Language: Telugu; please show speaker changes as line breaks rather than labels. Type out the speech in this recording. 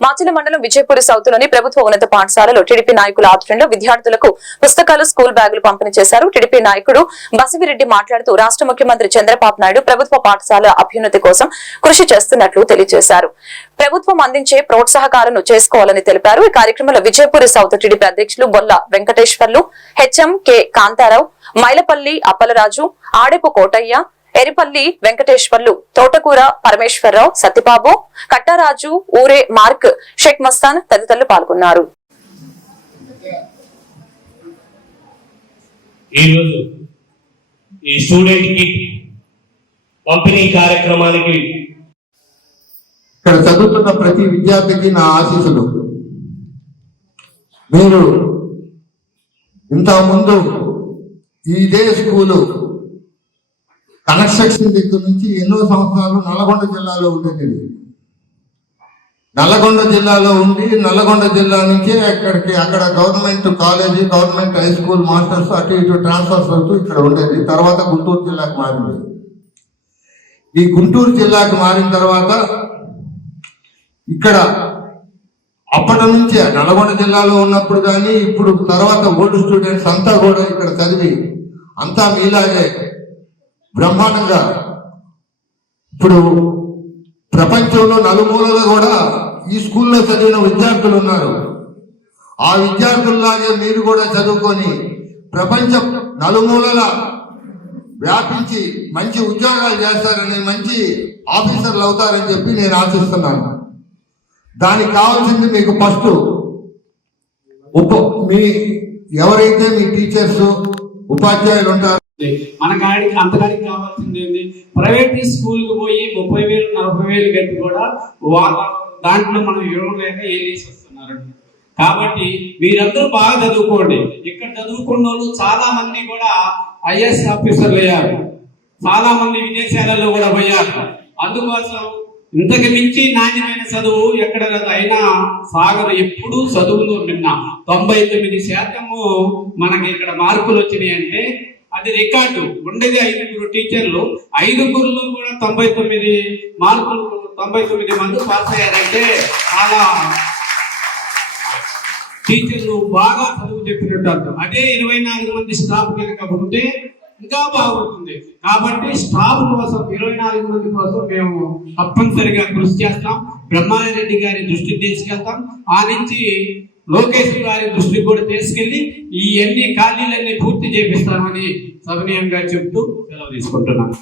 మాచిల మండలం విజయపూరి సౌత్లోని ప్రభుత్వ ఉన్నత పాఠశాలలో టీడీపీ నాయకుల ఆధ్వర్యంలో విద్యార్థులకు పుస్తకాలు స్కూల్ బ్యాగులు పంపిణీ చేశారు. టీడీపీ నాయకుడు బసివిరెడ్డి మాట్లాడుతూ రాష్ట్ర ముఖ్యమంత్రి చంద్రబాబు నాయుడు ప్రభుత్వ పాఠశాల అభ్యున్నతి కోసం కృషి చేస్తున్నట్లు తెలియజేశారు. ప్రభుత్వం అందించే ప్రోత్సాహకాలను చేసుకోవాలని తెలిపారు. ఈ కార్యక్రమంలో విజయపూరి సౌత్ టీడీపీ అధ్యక్షులు బొల్ల వెంకటేశ్వర్లు హెచ్ఎం కె కాంతారావు మైలపల్లి అప్పలరాజు ఆడెపు కోటయ్య ఎరిపల్లి వెంకటేశ్వర్లు తోటకూర పరమేశ్వరరావు సత్యబాబు కట్టారాజు ఊరే మార్క్ షేక్ మస్తాన్ తదితరులు పాల్గొన్నారు.
ఈరోజు ఈ స్టూడెంట్ కిట్ పంపిణీ కార్యక్రమానికి
ఇక్కడ చదువుతున్న ప్రతి విద్యార్థికి నా ఆశీస్సులు. మీరు ఇంతకుముందు ఇదే స్కూలు కన్స్ట్రక్షన్ దగ్గర నుంచి ఎన్నో సంవత్సరాలు నల్గొండ జిల్లాలో ఉండేది నల్లగొండ జిల్లాలో ఉండి నల్లగొండ జిల్లా నుంచి అక్కడికి అక్కడ government college government high school masters అటు ఇటు ట్రాన్స్ఫర్స్ అవుతూ ఇక్కడ ఉండేది. తర్వాత గుంటూరు జిల్లాకు మారింది. ఈ గుంటూరు జిల్లాకు మారిన తర్వాత ఇక్కడ అప్పటి నుంచే నల్గొండ జిల్లాలో ఉన్నప్పుడు కానీ ఇప్పుడు తర్వాత ఓల్డ్ స్టూడెంట్స్ అంతా కూడా ఇక్కడ చదివి అంతా మీలాగే బ్రహ్మాండంగా. ఇప్పుడు ప్రపంచంలో నలుమూలలో కూడా ఈ స్కూల్లో చదివిన విద్యార్థులు ఉన్నారు. ఆ విద్యార్థుల్లాగే మీరు కూడా చదువుకొని ప్రపంచం నలుమూలల వ్యాపించి మంచి ఉద్యోగాలు చేస్తారని మంచి ఆఫీసర్లు అవుతారని చెప్పి నేను ఆశిస్తున్నాను. దానికి కావాల్సింది మీకు ఫస్ట్ ఉప మీ ఎవరైతే మీ టీచర్స్ ఉపాధ్యాయులు ఉంటారో
మన కాడికి అంతకాడికి కావాల్సింది ఏంది? ప్రైవేట్ స్కూల్కి పోయి ముప్పై వేలు నలభై వేలు కట్టి కూడా వాళ్ళ దాంట్లో మనం ఇవ్వలేక ఏం చేసి వస్తున్నారు కాబట్టి మీరందరూ బాగా చదువుకోండి. ఇక్కడ చదువుకున్న వాళ్ళు చాలా మంది కూడా ఐఎస్ ఆఫీసర్లు అయ్యారు. చాలా మంది విదేశాలలో కూడా పోయారు. అందుకోసం ఇంతకు మించి నాణ్యమైన చదువు ఎక్కడ అయినా సాగర్ ఎప్పుడు చదువులో నిన్న తొంభై తొమ్మిది శాతము మనకి ఇక్కడ మార్కులు వచ్చినాయి అంటే అది రికార్డు. ఉండేది ఐదుగురు టీచర్లు. ఐదుగురులో కూడా తొంభై తొమ్మిది మార్కులు తొంభై తొమ్మిది మంది పాస్ అయ్యారంటే చాలా టీచర్లు బాగా చదువు చెప్పినట్టు అదే ఇరవై నాలుగు మంది స్టాఫ్ కనుక ఉంటే ఇంకా బాగుంటుంది. కాబట్టి స్టాఫ్ కోసం ఇరవై నాలుగు మంది కోసం మేము తప్పనిసరిగా కృషి చేస్తాం. బ్రహ్మారెడ్డి గారి దృష్టికి తీసుకెళ్తాం. ఆ నుంచి లోకేష్ గారి దృష్టికి కూడా తీసుకెళ్ళి ఈ అన్ని ఖాళీలన్నీ పూర్తి చేపిస్తామని సవినయంగా చెప్తూ సెలవు తీసుకుంటున్నాను.